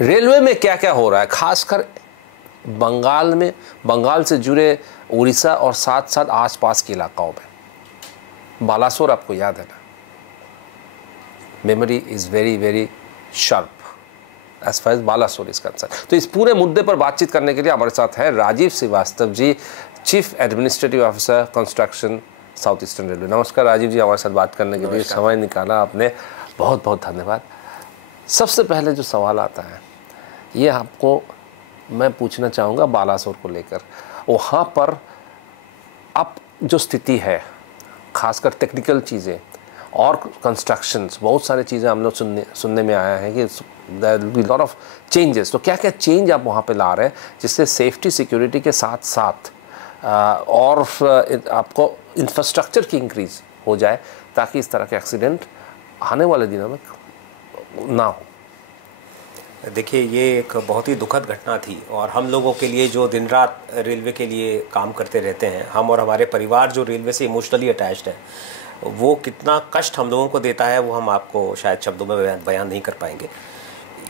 Railway में क्या क्या हो रहा है, खासकर बंगाल में, बंगाल से जुड़े उड़ीसा और साथ साथ आसपास के इलाकाओं में। बालासोर आपको याद है ना, memory is very very sharp as far as Balasore is concern. तो इस पूरे मुद्दे पर बातचीत करने के लिए हमारे साथ है Rajiv Srivastava ji, chief administrative officer construction south eastern railway. नमस्कार राजीव जी, हमारे साथ बात करने के लिए समय निकाला आपने, बहुत बहुत धन्यवाद। सबसे पहले जो सवाल आता है ये आपको मैं पूछना चाहूँगा बालासोर को लेकर। वहाँ पर अब जो स्थिति है, खासकर टेक्निकल चीज़ें और कंस्ट्रक्शंस, बहुत सारी चीज़ें हम लोग सुनने में आया है कि there will be lot of changes. तो क्या क्या चेंज आप वहाँ पे ला रहे हैं जिससे सेफ्टी सिक्योरिटी के साथ साथ और आपको इंफ्रास्ट्रक्चर की इंक्रीज हो जाए, ताकि इस तरह के एक्सीडेंट आने वाले दिनों में ना हो? देखिए, ये एक बहुत ही दुखद घटना थी और हम लोगों के लिए जो दिन रात रेलवे के लिए काम करते रहते हैं, हम और हमारे परिवार जो रेलवे से इमोशनली अटैच्ड है, वो कितना कष्ट हम लोगों को देता है वो हम आपको शायद शब्दों में बयान नहीं कर पाएंगे।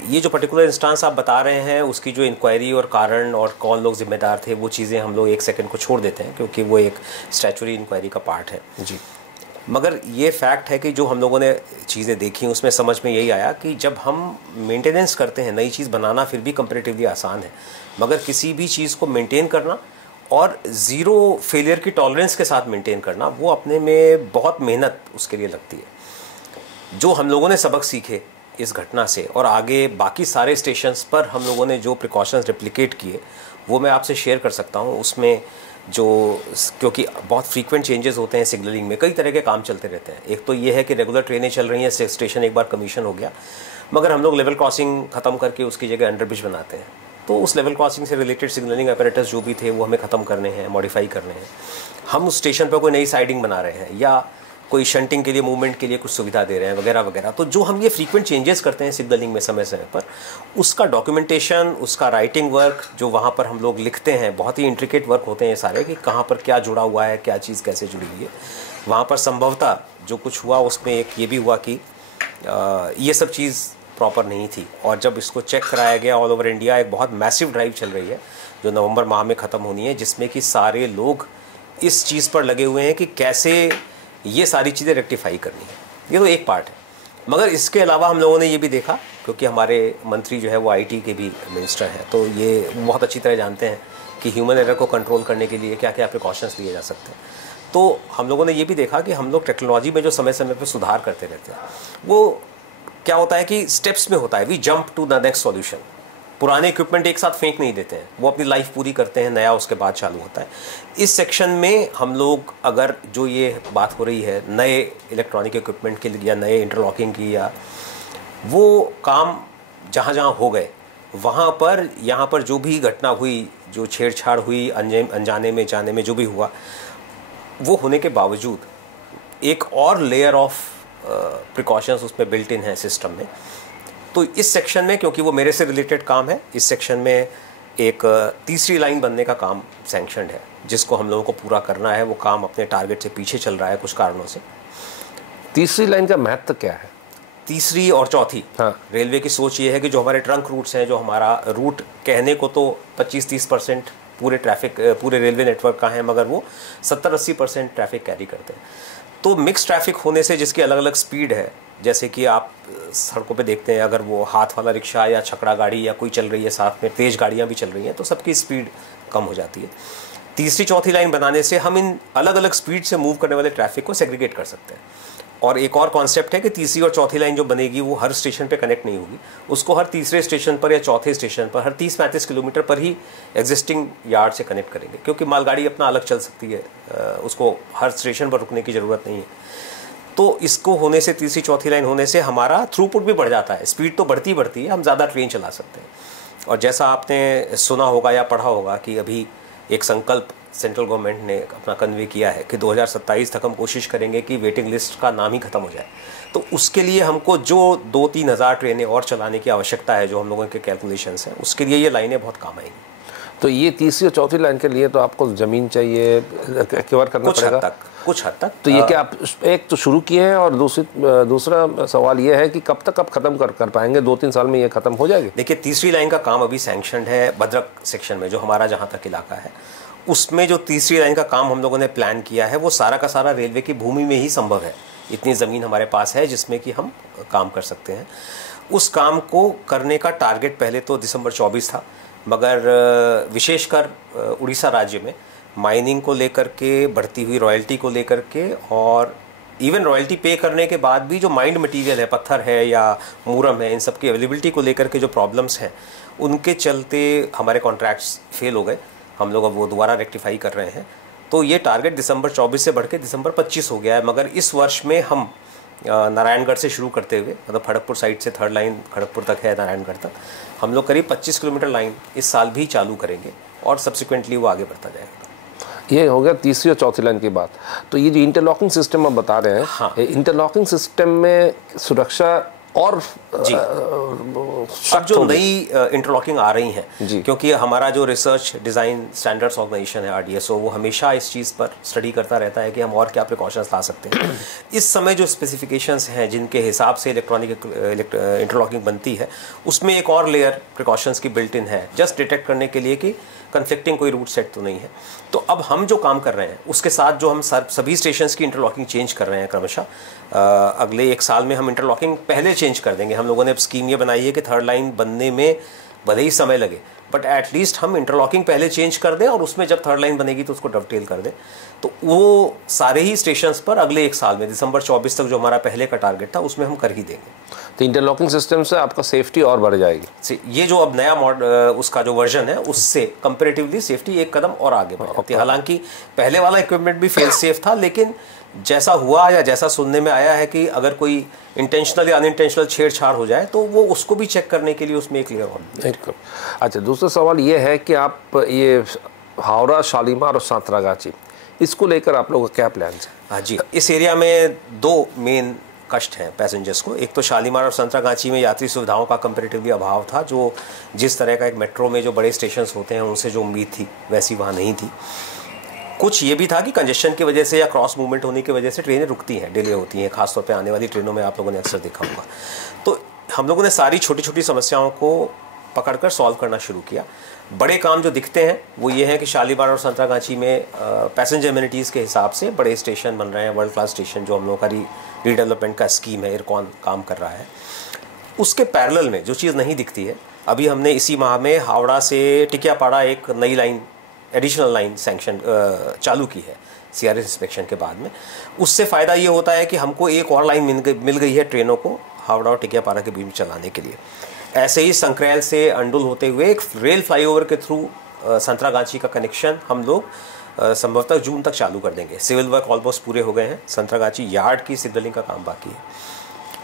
ये जो पर्टिकुलर इंस्टांस आप बता रहे हैं, उसकी जो इंक्वायरी और कारण और कौन लोग जिम्मेदार थे, वो चीज़ें हम लोग एक सेकंड को छोड़ देते हैं क्योंकि वो एक स्टैचुरी इंक्वायरी का पार्ट है जी। मगर ये फैक्ट है कि जो हम लोगों ने चीज़ें देखी उसमें समझ में यही आया कि जब हम मेंटेनेंस करते हैं, नई चीज़ बनाना फिर भी कंपैरेटिवली आसान है, मगर किसी भी चीज़ को मेंटेन करना और ज़ीरो फेलियर की टॉलरेंस के साथ मेंटेन करना, वो अपने में बहुत मेहनत उसके लिए लगती है। जो हम लोगों ने सबक सीखे इस घटना से और आगे बाकी सारे स्टेशंस पर हम लोगों ने जो प्रिकॉशंस रेप्लिकेट किए, वो मैं आपसे शेयर कर सकता हूँ। उसमें जो, क्योंकि बहुत फ्रीक्वेंट चेंजेस होते हैं सिग्नलिंग में, कई तरह के काम चलते रहते हैं। एक तो ये है कि रेगुलर ट्रेनें चल रही हैं, स्टेशन एक बार कमीशन हो गया, मगर हम लोग लेवल क्रॉसिंग ख़त्म करके उसकी जगह अंडरब्रिज बनाते हैं। तो उस लेवल क्रॉसिंग से रिलेटेड सिग्नलिंग अपैरेटस जो भी थे वो हमें ख़त्म करने हैं, मॉडिफाई करने हैं। हम उस स्टेशन पर कोई नई साइडिंग बना रहे हैं या कोई शंटिंग के लिए, मूवमेंट के लिए कुछ सुविधा दे रहे हैं वगैरह वगैरह। तो जो हम ये फ्रीक्वेंट चेंजेस करते हैं सिग्नलिंग में समय समय पर, उसका डॉक्यूमेंटेशन, उसका राइटिंग वर्क जो वहाँ पर हम लोग लिखते हैं, बहुत ही इंट्रिकेट वर्क होते हैं ये सारे, कि कहाँ पर क्या जुड़ा हुआ है, क्या चीज़ कैसे जुड़ी हुई है। वहाँ पर संभवतः जो कुछ हुआ उसमें एक ये भी हुआ कि ये सब चीज़ प्रॉपर नहीं थी, और जब इसको चेक कराया गया ऑल ओवर इंडिया, एक बहुत मैसिव ड्राइव चल रही है जो नवंबर माह में ख़त्म होनी है, जिसमें कि सारे लोग इस चीज़ पर लगे हुए हैं कि कैसे ये सारी चीज़ें रेक्टिफाई करनी है। ये तो एक पार्ट है, मगर इसके अलावा हम लोगों ने ये भी देखा, क्योंकि हमारे मंत्री जो है वो आईटी के भी मिनिस्टर हैं, तो ये बहुत अच्छी तरह जानते हैं कि ह्यूमन एरर को कंट्रोल करने के लिए क्या क्या प्रिकॉशंस लिए जा सकते हैं। तो हम लोगों ने ये भी देखा कि हम लोग टेक्नोलॉजी में जो समय समय पर सुधार करते रहते हैं, वो क्या होता है कि स्टेप्स में होता है। We jump to the next solution. पुराने इक्विपमेंट एक साथ फेंक नहीं देते हैं, वो अपनी लाइफ पूरी करते हैं, नया उसके बाद चालू होता है। इस सेक्शन में हम लोग, अगर जो ये बात हो रही है नए इलेक्ट्रॉनिक इक्विपमेंट के लिए या नए इंटरलॉकिंग की, या वो काम जहाँ जहाँ हो गए वहाँ पर, यहाँ पर जो भी घटना हुई, जो छेड़छाड़ हुई, अनजाने में जाने में जो भी हुआ, वो होने के बावजूद एक और लेयर ऑफ प्रिकॉशंस उसमें बिल्ट इन है सिस्टम में। तो इस सेक्शन में, क्योंकि वो मेरे से रिलेटेड काम है, इस सेक्शन में एक तीसरी लाइन बनने का काम सैंक्शनड है, जिसको हम लोगों को पूरा करना है। वो काम अपने टारगेट से पीछे चल रहा है कुछ कारणों से। तीसरी लाइन का महत्व क्या है? तीसरी और चौथी, हाँ, रेलवे की सोच ये है कि जो हमारे ट्रंक रूट्स हैं, जो हमारा रूट कहने को तो 25-30% पूरे ट्रैफिक, पूरे रेलवे नेटवर्क का है, मगर वो 70-80% ट्रैफिक कैरी करते हैं। तो मिक्स ट्रैफिक होने से, जिसकी अलग अलग स्पीड है, जैसे कि आप सड़कों पे देखते हैं, अगर वो हाथ वाला रिक्शा या छकड़ा गाड़ी या कोई चल रही है, साथ में तेज़ गाड़ियाँ भी चल रही हैं, तो सबकी स्पीड कम हो जाती है। तीसरी चौथी लाइन बनाने से हम इन अलग अलग स्पीड से मूव करने वाले ट्रैफिक को सेग्रीगेट कर सकते हैं। और एक और कॉन्सेप्ट है कि तीसरी और चौथी लाइन जो बनेगी वो हर स्टेशन पे कनेक्ट नहीं होगी, उसको हर तीसरे स्टेशन पर या चौथे स्टेशन पर हर 30-35 किलोमीटर पर ही एग्जिस्टिंग यार्ड से कनेक्ट करेंगे, क्योंकि मालगाड़ी अपना अलग चल सकती है, उसको हर स्टेशन पर रुकने की ज़रूरत नहीं है। तो इसको होने से, तीसरी चौथी लाइन होने से हमारा थ्रूपुट भी बढ़ जाता है, स्पीड तो बढ़ती है, हम ज़्यादा ट्रेन चला सकते हैं। और जैसा आपने सुना होगा या पढ़ा होगा कि अभी एक संकल्प सेंट्रल गवर्नमेंट ने अपना कन्वे किया है कि 2027 तक हम कोशिश करेंगे कि वेटिंग लिस्ट का नाम ही ख़त्म हो जाए। तो उसके लिए हमको जो 2-3 हज़ार ट्रेनें और चलाने की आवश्यकता है, जो हम लोगों के कैलकुलेशंस हैं, उसके लिए ये लाइनें बहुत काम आएंगी। तो ये तीसरी और चौथी लाइन के लिए तो आपको ज़मीन चाहिए, एक्वायर करना पड़ेगा कुछ हद तक। तो ये क्या आप एक तो शुरू किए हैं, और दूसरा सवाल ये है कि कब तक आप ख़त्म कर पाएंगे? 2-3 साल में ये ख़त्म हो जाएगी? देखिए, तीसरी लाइन का काम अभी सैंक्शनड है भद्रक सेक्शन में, जो हमारा जहाँ तक इलाका है उसमें जो तीसरी लाइन का काम हम लोगों ने प्लान किया है वो सारा का सारा रेलवे की भूमि में ही संभव है। इतनी ज़मीन हमारे पास है जिसमें कि हम काम कर सकते हैं। उस काम को करने का टारगेट पहले तो दिसंबर 24 था, मगर विशेषकर उड़ीसा राज्य में माइनिंग को लेकर के, बढ़ती हुई रॉयल्टी को लेकर के, और इवन रॉयल्टी पे करने के बाद भी जो माइंड मटेरियल है, पत्थर है या मूरम है, इन सब की अवेलेबिलिटी को लेकर के जो प्रॉब्लम्स हैं उनके चलते हमारे कॉन्ट्रैक्ट्स फेल हो गए। हम लोग अब वो दोबारा रेक्टिफाई कर रहे हैं। तो ये टारगेट दिसंबर 24 से बढ़ के दिसंबर 25 हो गया है। मगर इस वर्ष में हम नारायणगढ़ से शुरू करते हुए, मतलब खड़गपुर साइड से थर्ड लाइन खड़गपुर तक है, नारायणगढ़ तक हम लोग करीब 25 किलोमीटर लाइन इस साल भी चालू करेंगे और सब्सिक्वेंटली वो आगे बढ़ता जाएगा। ये हो गया तीसरी और चौथी लाइन की बात। तो ये जो इंटरलॉकिंग सिस्टम आप बता रहे हैं, हाँ। इंटरलॉकिंग सिस्टम में सुरक्षा और जी, अब जो नई इंटरलॉकिंग आ रही हैं, क्योंकि हमारा जो रिसर्च डिज़ाइन स्टैंडर्ड्स ऑर्गेनाइजेशन है RDSO, वो हमेशा इस चीज़ पर स्टडी करता रहता है कि हम और क्या प्रिकॉशंस ला सकते हैं। इस समय जो स्पेसिफिकेशंस हैं जिनके हिसाब से इलेक्ट्रॉनिक इंटरलॉकिंग बनती है, उसमें एक और लेयर प्रिकॉशंस की बिल्ट इन है, जस्ट डिटेक्ट करने के लिए कि कन्फ्लिक्टिंग कोई रूट सेट तो नहीं है। तो अब हम जो काम कर रहे हैं उसके साथ जो हम सभी स्टेशंस की इंटरलॉकिंग चेंज कर रहे हैं क्रमशः, अगले 1 साल में हम इंटरलॉकिंग पहले चेंज कर देंगे। हम लोगों ने अब स्कीम ये बनाई है कि थर्ड लाइन बनने में भले ही समय लगे, बट एटलीस्ट हम इंटरलॉकिंग पहले चेंज कर दें और उसमें जब थर्ड लाइन बनेगी तो उसको डबटेल कर दें। तो वो सारे ही स्टेशंस पर अगले 1 साल में दिसंबर 24 तक जो हमारा पहले का टारगेट था उसमें हम कर ही देंगे। तो इंटरलॉकिंग सिस्टम से आपका सेफ्टी और बढ़ जाएगी। ये जो अब नया उसका जो वर्जन है उससे कंपैरेटिवली सेफ्टी एक कदम और आगे बढ़ जाती है। हालांकि पहले वाला इक्विपमेंट भी फेल सेफ था, लेकिन जैसा हुआ या जैसा सुनने में आया है कि अगर कोई इंटेंशनल या अनइंटेंशनल छेड़छाड़ हो जाए तो वो उसको भी चेक करने के लिए उसमें एक लेयर और। अच्छा, दूसरा सवाल ये है कि आप ये हावड़ा, शालीमार और सांतरागाची, इसको लेकर आप लोगों का क्या प्लान है? हाँ जी, इस एरिया में 2 मेन कष्ट हैं पैसेंजर्स को। एक तो शालीमार और संतरागाची में यात्री सुविधाओं का कंपैरेटिवली अभाव था, जो जिस तरह का एक मेट्रो में जो बड़े स्टेशंस होते हैं उनसे जो उम्मीद थी वैसी वहाँ नहीं थी। कुछ ये भी था कि कंजेशन की वजह से या क्रॉस मूवमेंट होने की वजह से ट्रेनें रुकती हैं, डिले होती हैं, खासतौर पे आने वाली ट्रेनों में आप लोगों ने अक्सर देखा होगा। तो हम लोगों ने सारी छोटी छोटी समस्याओं को पकड़कर सॉल्व करना शुरू किया। बड़े काम जो दिखते हैं वो ये है कि शालीमार और संतरागाची में पैसेंजर एमिनिटीज़ के हिसाब से बड़े स्टेशन बन रहे हैं, वर्ल्ड क्लास स्टेशन जो हम लोगों का रीडेवलपमेंट का स्कीम है, इरकॉन काम कर रहा है। उसके पैरेलल में जो चीज़ नहीं दिखती है, अभी हमने इसी माह में हावड़ा से टिकियापाड़ा एक नई लाइन, एडिशनल लाइन सैंक्शन चालू की है CRS इंस्पेक्शन के बाद में। उससे फ़ायदा ये होता है कि हमको एक और लाइन मिल गई है ट्रेनों को हावड़ा और टिकियापाड़ा के बीच में चलाने के लिए। ऐसे ही संक्रैल से अंडुल होते हुए एक रेल फ्लाईओवर के थ्रू संतरागाची का कनेक्शन हम लोग संभवतः जून तक चालू कर देंगे। सिविल वर्क ऑलमोस्ट पूरे हो गए हैं, संतरागाची यार्ड की सिग्नलिंग का काम बाकी है।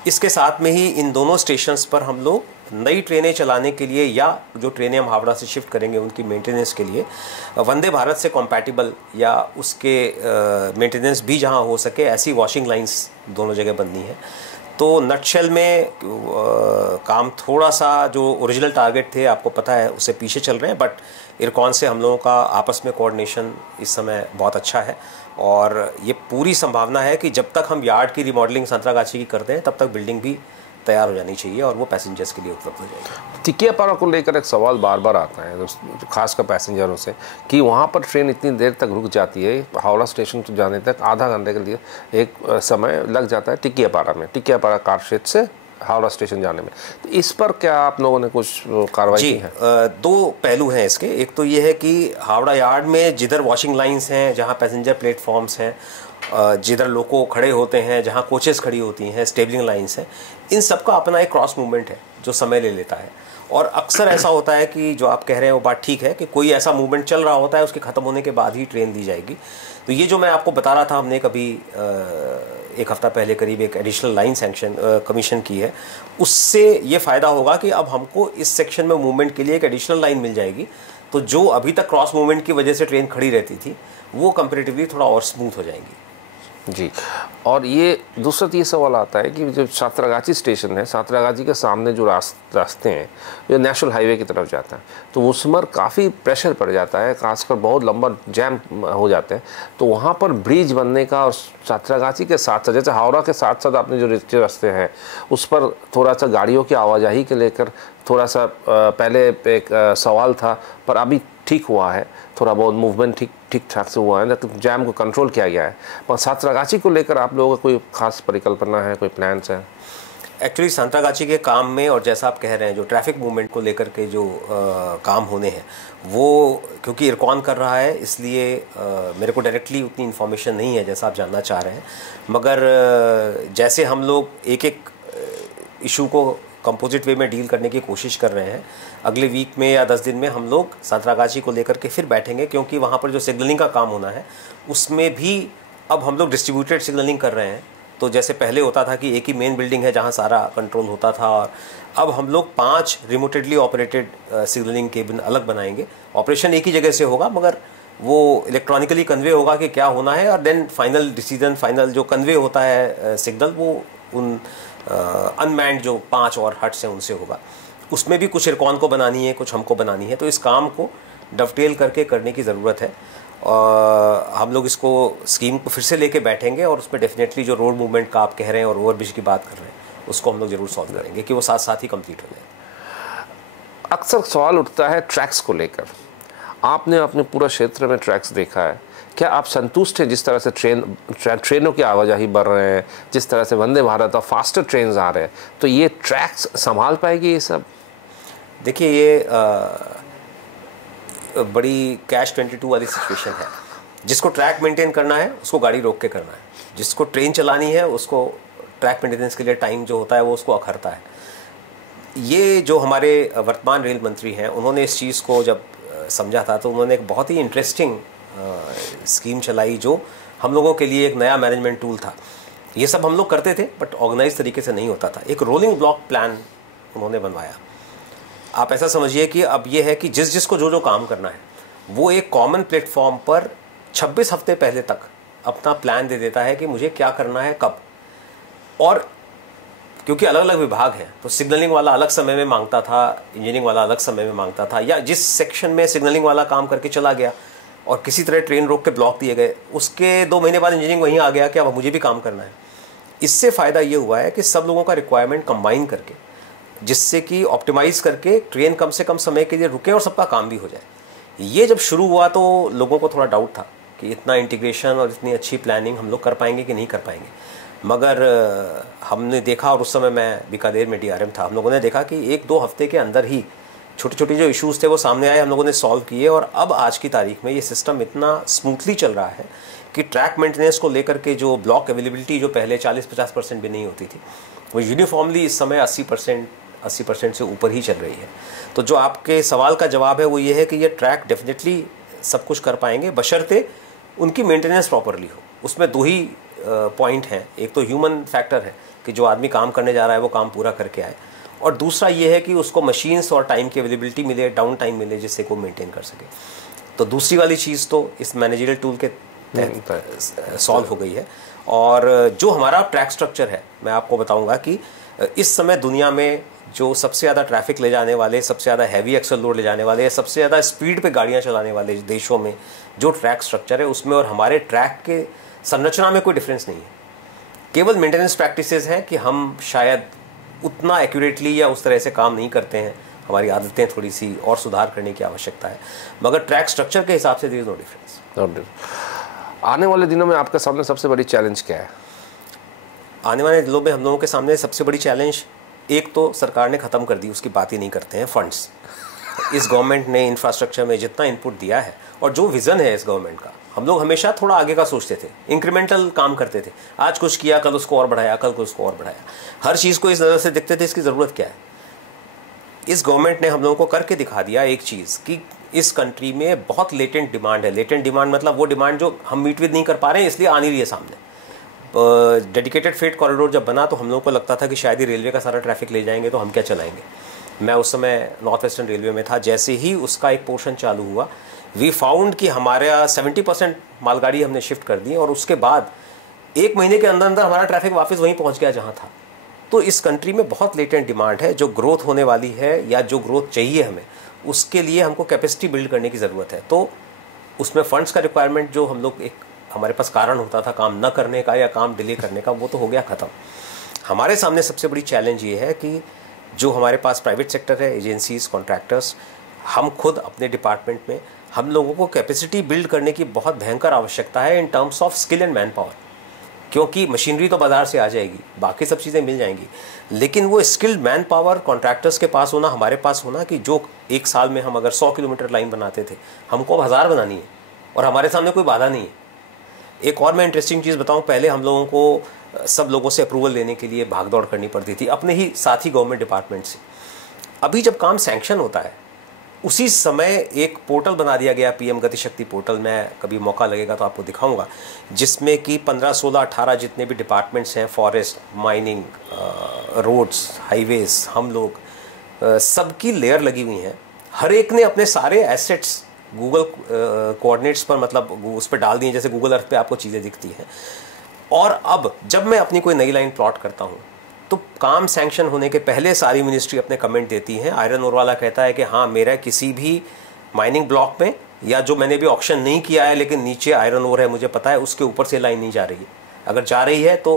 इसके साथ में ही इन दोनों स्टेशंस पर हम लोग नई ट्रेनें चलाने के लिए या जो ट्रेनें हम हावड़ा से शिफ्ट करेंगे उनकी मेंटेनेंस के लिए वंदे भारत से कॉम्पैटिबल या उसके मेंटेनेंस भी जहां हो सके ऐसी वॉशिंग लाइंस दोनों जगह बननी है। तो नटशेल में काम थोड़ा सा जो ओरिजिनल टारगेट थे आपको पता है उससे पीछे चल रहे हैं, बट इरकॉन से हम लोगों का आपस में कोऑर्डिनेशन इस समय बहुत अच्छा है और ये पूरी संभावना है कि जब तक हम यार्ड की रिमॉडलिंग संतरागाची की करते हैं तब तक बिल्डिंग भी तैयार हो जानी चाहिए और वो पैसेंजर्स के लिए उपलब्ध हो जाएगी। टिकियापाड़ा को लेकर एक सवाल बार बार आता है खासकर पैसेंजरों से कि वहाँ पर ट्रेन इतनी देर तक रुक जाती है, हावड़ा स्टेशन तो जाने तक आधा घंटे के लिए एक समय लग जाता है टिकियापाड़ा में, टिकियापाड़ा कार क्षेत्र से हावड़ा स्टेशन जाने में। तो इस पर क्या आप लोगों ने कुछ कार्रवाई की है? 2 पहलू हैं इसके। एक तो ये है कि हावड़ा यार्ड में जिधर वॉशिंग लाइंस हैं, जहाँ पैसेंजर प्लेटफॉर्म्स हैं, जिधर लोको खड़े होते हैं, जहाँ कोचेस खड़ी होती हैं, स्टेबलिंग लाइंस हैं, इन सब का अपना एक क्रॉस मूवमेंट है जो समय ले लेता है। और अक्सर ऐसा होता है कि जो आप कह रहे हैं वो बात ठीक है कि कोई ऐसा मूवमेंट चल रहा होता है उसके ख़त्म होने के बाद ही ट्रेन दी जाएगी। तो ये जो मैं आपको बता रहा था, हमने कभी 1 हफ्ता पहले करीब एक एडिशनल लाइन सैंक्शन कमीशन की है, उससे ये फ़ायदा होगा कि अब हमको इस सेक्शन में मूवमेंट के लिए एक एडिशनल लाइन मिल जाएगी। तो जो अभी तक क्रॉस मूवमेंट की वजह से ट्रेन खड़ी रहती थी वो कंपैरेटिवली थोड़ा और स्मूथ हो जाएंगी। जी। और ये दूसरा ये सवाल आता है कि जो सातरागाची स्टेशन है, सातरागाची के सामने जो रास्ते हैं जो नेशनल हाईवे की तरफ जाता है, तो उस पर काफ़ी प्रेशर पड़ जाता है, खासकर बहुत लंबा जैम हो जाते हैं। तो वहाँ पर ब्रिज बनने का और सातरागाची के साथ साथ, जैसे हावड़ा के साथ साथ आपने जो रास्ते हैं उस पर थोड़ा सा गाड़ियों की आवाजाही के लेकर थोड़ा सा पहले एक सवाल था, पर अभी ठीक हुआ है, थोड़ा बहुत मूवमेंट ठीक ठाक से हुआ है, तो जैम को कंट्रोल किया गया है। पर सातरागाची को लेकर आप लोगों का कोई खास परिकल्पना है, कोई प्लान्स है? एक्चुअली सातरागाची के काम में, और जैसा आप कह रहे हैं जो ट्रैफिक मूवमेंट को लेकर के जो काम होने हैं, वो क्योंकि इरकॉन कर रहा है इसलिए मेरे को डायरेक्टली उतनी इन्फॉर्मेशन नहीं है जैसा आप जानना चाह रहे हैं। मगर जैसे हम लोग एक एक इशू को कंपोजिट वे में डील करने की कोशिश कर रहे हैं, अगले वीक में या 10 दिन में हम लोग सातरागाची को लेकर के फिर बैठेंगे, क्योंकि वहाँ पर जो सिग्नलिंग का काम होना है उसमें भी अब हम लोग डिस्ट्रीब्यूटेड सिग्नलिंग कर रहे हैं। तो जैसे पहले होता था कि एक ही मेन बिल्डिंग है जहाँ सारा कंट्रोल होता था, और अब हम लोग 5 रिमोटेडली ऑपरेटेड सिग्नलिंग केबिन अलग बनाएंगे। ऑपरेशन एक ही जगह से होगा, मगर वो इलेक्ट्रॉनिकली कन्वे होगा कि क्या होना है, और देन फाइनल डिसीजन, फाइनल जो कन्वे होता है सिग्नल, वो उन अनमैन्ड जो 5 और हट्स हैं उनसे होगा। उसमें भी कुछ इरकॉन को बनानी है, कुछ हमको बनानी है, तो इस काम को डवटेल करके करने की ज़रूरत है। हम लोग इसको स्कीम को फिर से लेके बैठेंगे, और उसमें डेफिनेटली जो रोड मूवमेंट का आप कह रहे हैं और ओवरब्रिज की बात कर रहे हैं उसको हम लोग ज़रूर सॉल्व करेंगे कि वो साथ साथ ही कंप्लीट हो जाए। अक्सर सवाल उठता है ट्रैक्स को लेकर। आपने अपने पूरा क्षेत्र में ट्रैक्स देखा है, क्या आप संतुष्ट हैं जिस तरह से ट्रेनों की आवाजाही बढ़ रहे हैं, जिस तरह से वंदे भारत और फास्टर ट्रेन आ रहे हैं, तो ये ट्रैक्स संभाल पाएगी ये सब? देखिए, ये बड़ी कैश 22 वाली सिचुएशन है। जिसको ट्रैक मेंटेन करना है उसको गाड़ी रोक के करना है, जिसको ट्रेन चलानी है उसको ट्रैक मेंटेनेंस के लिए टाइम जो होता है वो उसको अखरता है। ये जो हमारे वर्तमान रेल मंत्री हैं, उन्होंने इस चीज़ को जब समझा था तो उन्होंने एक बहुत ही इंटरेस्टिंग स्कीम चलाई, जो हम लोगों के लिए एक नया मैनेजमेंट टूल था। ये सब हम लोग करते थे बट ऑर्गेनाइज तरीके से नहीं होता था। एक रोलिंग ब्लॉक प्लान उन्होंने बनवाया। आप ऐसा समझिए कि अब ये है कि जिसको जो काम करना है वो एक कॉमन प्लेटफॉर्म पर 26 हफ्ते पहले तक अपना प्लान दे देता है कि मुझे क्या करना है कब। और क्योंकि अलग अलग विभाग हैं तो सिग्नलिंग वाला अलग समय में मांगता था, इंजीनियरिंग वाला अलग समय में मांगता था, या जिस सेक्शन में सिग्नलिंग वाला काम करके चला गया और किसी तरह ट्रेन रोक के ब्लॉक दिए गए, उसके 2 महीने बाद इंजीनियरिंग वहीं आ गया कि अब मुझे भी काम करना है। इससे फ़ायदा ये हुआ है कि सब लोगों का रिक्वायरमेंट कंबाइन करके, जिससे कि ऑप्टिमाइज़ करके ट्रेन कम से कम समय के लिए रुके और सबका काम भी हो जाए। ये जब शुरू हुआ तो लोगों को थोड़ा डाउट था कि इतना इंटीग्रेशन और इतनी अच्छी प्लानिंग हम लोग कर पाएंगे कि नहीं कर पाएंगे। मगर हमने देखा, और उस समय मैं बीकानेर में DRM था, हम लोगों ने देखा कि 1-2 हफ्ते के अंदर ही छोटे छोटे जो इश्यूज़ थे वो सामने आए, हम लोगों ने सॉल्व किए। और अब आज की तारीख में ये सिस्टम इतना स्मूथली चल रहा है कि ट्रैक मेंटेनेंस को लेकर के जो ब्लॉक अवेलेबिलिटी जो पहले 40-50% भी नहीं होती थी, वो यूनिफॉर्मली इस समय 80% से ऊपर ही चल रही है। तो जो आपके सवाल का जवाब है वो ये है कि ये ट्रैक डेफिनेटली सब कुछ कर पाएंगे, बशर्ते उनकी मेंटेनेंस प्रॉपरली हो। उसमें 2 ही पॉइंट हैं। एक तो ह्यूमन फैक्टर है कि जो आदमी काम करने जा रहा है वो काम पूरा करके आए, और दूसरा ये है कि उसको मशीन्स और टाइम की अवेलेबिलिटी मिले, डाउन टाइम मिले, जिससे को मेंटेन कर सके। तो दूसरी वाली चीज़ तो इस मैनेजरियल टूल के तहत सॉल्व हो गई है। और जो हमारा ट्रैक स्ट्रक्चर है, मैं आपको बताऊंगा कि इस समय दुनिया में जो सबसे ज़्यादा ट्रैफिक ले जाने वाले, सबसे ज़्यादा हैवी एक्सल लोड ले जाने वाले, सबसे ज़्यादा स्पीड पे गाड़ियाँ चलाने वाले देशों में जो ट्रैक स्ट्रक्चर है उसमें और हमारे ट्रैक के संरचना में कोई डिफरेंस नहीं है। केवल मेंटेनेंस प्रैक्टिसेस हैं कि हम शायद उतना एक्यूरेटली या उस तरह से काम नहीं करते हैं, हमारी आदतें थोड़ी सी और सुधार करने की आवश्यकता है, मगर ट्रैक स्ट्रक्चर के हिसाब से देयर इज नो डिफरेंस। आने वाले दिनों में आपके सामने सबसे बड़ी चैलेंज क्या है? आने वाले दिनों में हम लोगों के सामने सबसे बड़ी चैलेंज, एक तो सरकार ने ख़त्म कर दी, उसकी बात ही नहीं करते हैं, फंड्स। इस गवर्नमेंट ने इंफ्रास्ट्रक्चर में जितना इनपुट दिया है और जो विज़न है इस गवर्नमेंट का, हम लोग हमेशा थोड़ा आगे का सोचते थे, इंक्रीमेंटल काम करते थे। आज कुछ किया, कल उसको और बढ़ाया, कल को उसको और बढ़ाया। हर चीज़ को इस नज़र से देखते थे इसकी ज़रूरत क्या है। इस गवर्नमेंट ने हम लोगों को करके दिखा दिया एक चीज़ कि इस कंट्री में बहुत लेटेंट डिमांड है। लेटेंट डिमांड मतलब वो डिमांड जो हम मीट विद नहीं कर पा रहे हैं, इसलिए आ नहीं रही है सामने। डेडिकेटेड फ्रेट कॉरिडोर जब बना तो हम लोगों को लगता था कि शायद ही रेलवे का सारा ट्रैफिक ले जाएंगे तो हम क्या चलाएंगे। मैं उस समय नॉर्थ वेस्टर्न रेलवे में था। जैसे ही उसका एक पोर्शन चालू हुआ, वी फाउंड कि हमारा 70% मालगाड़ी हमने शिफ्ट कर दी, और उसके बाद 1 महीने के अंदर अंदर हमारा ट्रैफिक वापस वहीं पहुंच गया जहां था। तो इस कंट्री में बहुत लेटेंट डिमांड है, जो ग्रोथ होने वाली है या जो ग्रोथ चाहिए हमें, उसके लिए हमको कैपेसिटी बिल्ड करने की ज़रूरत है। तो उसमें फंड्स का रिक्वायरमेंट जो हम लोग एक हमारे पास कारण होता था काम न करने का या काम डिले करने का, वो तो हो गया ख़त्म। हमारे सामने सबसे बड़ी चैलेंज ये है कि जो हमारे पास प्राइवेट सेक्टर है, एजेंसीज, कॉन्ट्रैक्टर्स, हम खुद अपने डिपार्टमेंट में हम लोगों को कैपेसिटी बिल्ड करने की बहुत भयंकर आवश्यकता है in terms of skill and man power. क्योंकि मशीनरी तो बाजार से आ जाएगी, बाकी सब चीज़ें मिल जाएंगी, लेकिन वो स्किल्ड मैन पावर कॉन्ट्रैक्टर्स के पास होना, हमारे पास होना, कि जो एक साल में हम अगर 100 किलोमीटर लाइन बनाते थे, हमको अब 1000 बनानी है और हमारे सामने कोई बाधा नहीं है। एक और मैं इंटरेस्टिंग चीज़ बताऊं, पहले हम लोगों को सब लोगों से अप्रूवल लेने के लिए भागदौड़ करनी पड़ती थी, अपने ही साथी गवर्नमेंट डिपार्टमेंट से। अभी जब काम सैंक्शन होता है उसी समय एक पोर्टल बना दिया गया, पीएम गति शक्ति पोर्टल, मैं कभी मौका लगेगा तो आपको दिखाऊंगा, जिसमें कि 15, 16, 18 जितने भी डिपार्टमेंट्स हैं, फॉरेस्ट, माइनिंग, रोड्स, हाईवेज, हम लोग सबकी लेयर लगी हुई हैं। हर एक ने अपने सारे एसेट्स गूगल कोऑर्डिनेट्स पर, मतलब उस पर डाल दिए, जैसे गूगल अर्थ पे आपको चीज़ें दिखती हैं। और अब जब मैं अपनी कोई नई लाइन प्लॉट करता हूँ तो काम सैंक्शन होने के पहले सारी मिनिस्ट्री अपने कमेंट देती हैं। आयरन ओर वाला कहता है कि हाँ, मेरा किसी भी माइनिंग ब्लॉक में या जो मैंने भी ऑक्शन नहीं किया है लेकिन नीचे आयरन ओर है, मुझे पता है, उसके ऊपर से लाइन नहीं जा रही है, अगर जा रही है तो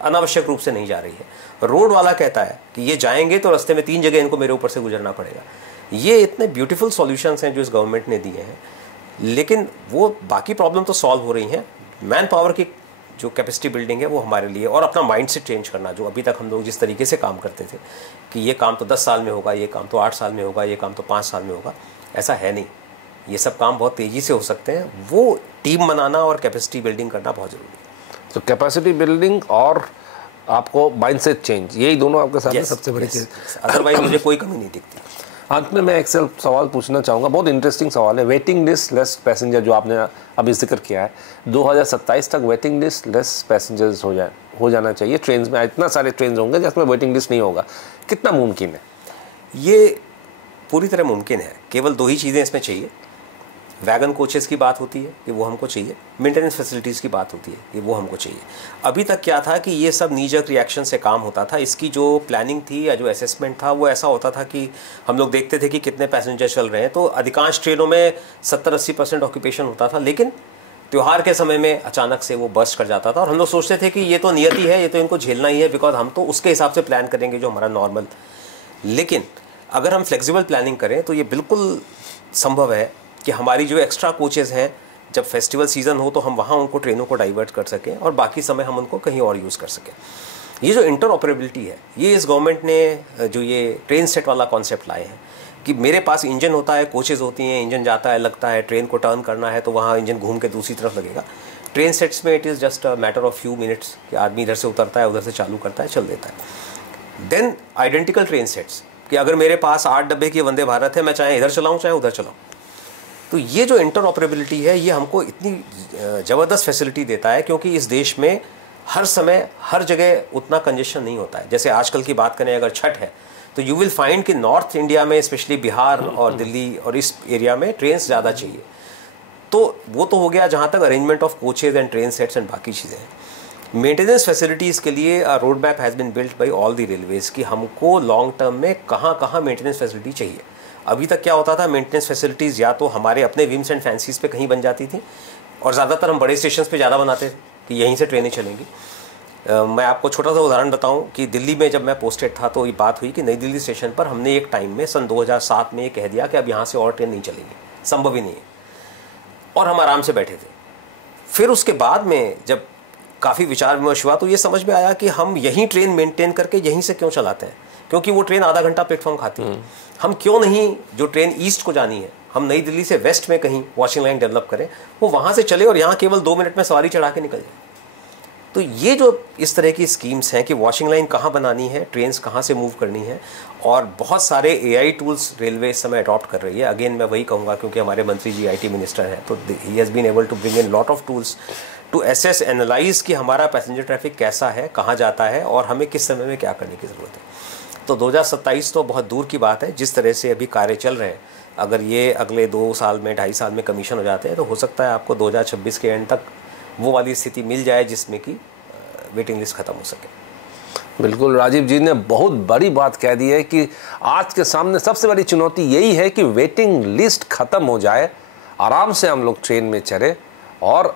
अनावश्यक रूप से नहीं जा रही है। रोड वाला कहता है कि ये जाएंगे तो रास्ते में 3 जगह इनको मेरे ऊपर से गुजरना पड़ेगा। ये इतने ब्यूटीफुल सॉल्यूशंस हैं जो इस गवर्नमेंट ने दिए हैं, लेकिन वो बाकी प्रॉब्लम तो सॉल्व हो रही हैं। मैन पावर की जो कैपेसिटी बिल्डिंग है वो हमारे लिए, और अपना माइंडसेट चेंज करना, जो अभी तक हम लोग जिस तरीके से काम करते थे कि ये काम तो 10 साल में होगा, ये काम तो 8 साल में होगा, ये काम तो 5 साल में होगा, ऐसा है नहीं। ये सब काम बहुत तेज़ी से हो सकते हैं। वो टीम बनाना और कैपेसिटी बिल्डिंग करना बहुत ज़रूरी है। तो कैपेसिटी बिल्डिंग और आपको माइंडसेट चेंज, यही दोनों आपके साथ सबसे बड़ी चीज़। अदरवाइज मुझे कोई कमी नहीं दिखती। अंत में मैं एक सवाल पूछना चाहूँगा, बहुत इंटरेस्टिंग सवाल है। वेटिंग लिस्ट लेस पैसेंजर जो आपने अभी जिक्र किया है, 2027 तक वेटिंग लिस्ट लेस पैसेंजर्स हो जाना चाहिए ट्रेन में। इतना सारे ट्रेन होंगे जिसमें वेटिंग लिस्ट नहीं होगा, कितना मुमकिन है? ये पूरी तरह मुमकिन है। केवल 2 ही चीज़ें इसमें चाहिए। वैगन कोचेस की बात होती है कि वो हमको चाहिए, मेंटेनेंस फैसिलिटीज़ की बात होती है कि वो हमको चाहिए। अभी तक क्या था कि ये सब नीजक रिएक्शन से काम होता था। इसकी जो प्लानिंग थी या जो असेसमेंट था वो ऐसा होता था कि हम लोग देखते थे कि कितने पैसेंजर चल रहे हैं, तो अधिकांश ट्रेनों में 70-80% ऑक्यूपेशन होता था, लेकिन त्यौहार के समय में अचानक से वो बर्स्ट कर जाता था और हम लोग सोचते थे कि ये तो नियति है, ये तो इनको झेलना ही है, बिकॉज हम तो उसके हिसाब से प्लान करेंगे जो हमारा नॉर्मल। लेकिन अगर हम फ्लेक्सिबल प्लानिंग करें तो ये बिल्कुल संभव है कि हमारी जो एक्स्ट्रा कोचेज़ हैं, जब फेस्टिवल सीज़न हो तो हम वहाँ उनको ट्रेनों को डाइवर्ट कर सकें और बाकी समय हम उनको कहीं और यूज़ कर सकें। ये जो इंटर ऑपरेबिलिटी है, ये इस गवर्नमेंट ने जो ये ट्रेन सेट वाला कॉन्सेप्ट लाए हैं कि मेरे पास इंजन होता है, कोचेज़ होती हैं, इंजन जाता है, लगता है, ट्रेन को टर्न करना है तो वहाँ इंजन घूम के दूसरी तरफ लगेगा। ट्रेन सेट्स में it is just a matter of few minutes कि आदमी इधर से उतरता है, उधर से चालू करता है, चल देता है। देन आइडेंटिकल ट्रेन सेट्स कि अगर मेरे पास 8 डब्बे की वंदे भारत है, मैं चाहे इधर चलाऊँ चाहे उधर चलाऊँ। तो ये जो इंटर ऑपरेबिलिटी है ये हमको इतनी ज़बरदस्त फैसिलिटी देता है, क्योंकि इस देश में हर समय हर जगह उतना कंजेशन नहीं होता है। जैसे आजकल की बात करें, अगर छठ है तो यू विल फाइंड कि नॉर्थ इंडिया में, स्पेशली बिहार और दिल्ली और इस एरिया में ट्रेन्स ज़्यादा चाहिए। तो वो तो हो गया जहाँ तक arrangement of coaches and train sets and बाकी चीज़ें। मेंटेनेंस फैसिलिटीज़ के लिए road map has been built by all the railways कि हमको लॉन्ग टर्म में कहाँ कहाँ मेंटेनेंस फैसिलिटी चाहिए। अभी तक क्या होता था, मेंटेनेंस फैसिलिटीज़ या तो हमारे अपने विम्स एंड फैंसीज पे कहीं बन जाती थी, और ज़्यादातर हम बड़े स्टेशन पे ज़्यादा बनाते थे कि यहीं से ट्रेनें चलेंगी। मैं आपको छोटा सा उदाहरण बताऊं कि दिल्ली में जब मैं पोस्टेड था तो ये बात हुई कि नई दिल्ली स्टेशन पर हमने एक टाइम में सन 2007 में ये कह दिया कि अब यहाँ से और ट्रेन नहीं चलेंगी, संभव ही नहीं है, और हम आराम से बैठे थे। फिर उसके बाद में जब काफ़ी विचार विमर्श हुआ तो ये समझ में आया कि हम यहीं ट्रेन मेंटेन करके यहीं से क्यों चलाते हैं, क्योंकि वो ट्रेन आधा घंटा प्लेटफॉर्म खाती है। हम क्यों नहीं जो ट्रेन ईस्ट को जानी है, हम नई दिल्ली से वेस्ट में कहीं वॉशिंग लाइन डेवलप करें, वो वहाँ से चले और यहाँ केवल 2 मिनट में सवारी चढ़ा के निकल जाए। तो ये जो इस तरह की स्कीम्स हैं कि वॉशिंग लाइन कहाँ बनानी है, ट्रेन्स कहाँ से मूव करनी है, और बहुत सारे AI टूल्स रेलवे इस समय अडॉप्ट कर रही है। अगेन मैं वही कहूँगा क्योंकि हमारे मंत्री जी IT मिनिस्टर हैं, तो he has been able to bring in lot of tools to assess analyse कि हमारा पैसेंजर ट्रैफिक कैसा है, कहाँ जाता है और हमें किस समय में क्या करने की ज़रूरत है। तो 2027 तो बहुत दूर की बात है। जिस तरह से अभी कार्य चल रहे हैं, अगर ये अगले 2 साल में 2.5 साल में कमीशन हो जाते हैं तो हो सकता है आपको 2026 के एंड तक वो वाली स्थिति मिल जाए जिसमें कि वेटिंग लिस्ट ख़त्म हो सके। बिल्कुल, राजीव जी ने बहुत बड़ी बात कह दी है कि आज के सामने सबसे बड़ी चुनौती यही है कि वेटिंग लिस्ट ख़त्म हो जाए, आराम से हम लोग ट्रेन में चढ़े और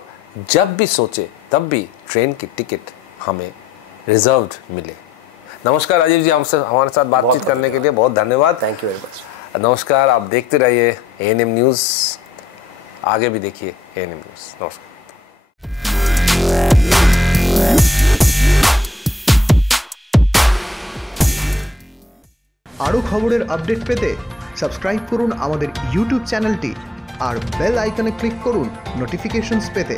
जब भी सोचे तब भी ट्रेन की टिकट हमें रिजर्व्ड मिले। नमस्कार राजीव जी, हमसे हमारे साथ बातचीत करने के लिए बहुत धन्यवाद। Thank you very much. नमस्कार, आप देखते रहिए ANM न्यूज़, आगे भी देखिए ANM न्यूज़। नमस्कार। আরও খবরের আপডেট পেতে সাবস্ক্রাইব করুন আমাদের ইউটিউব চ্যানেলটি আর বেল আইকনে ক্লিক করুন নোটিফিকেশনস পেতে।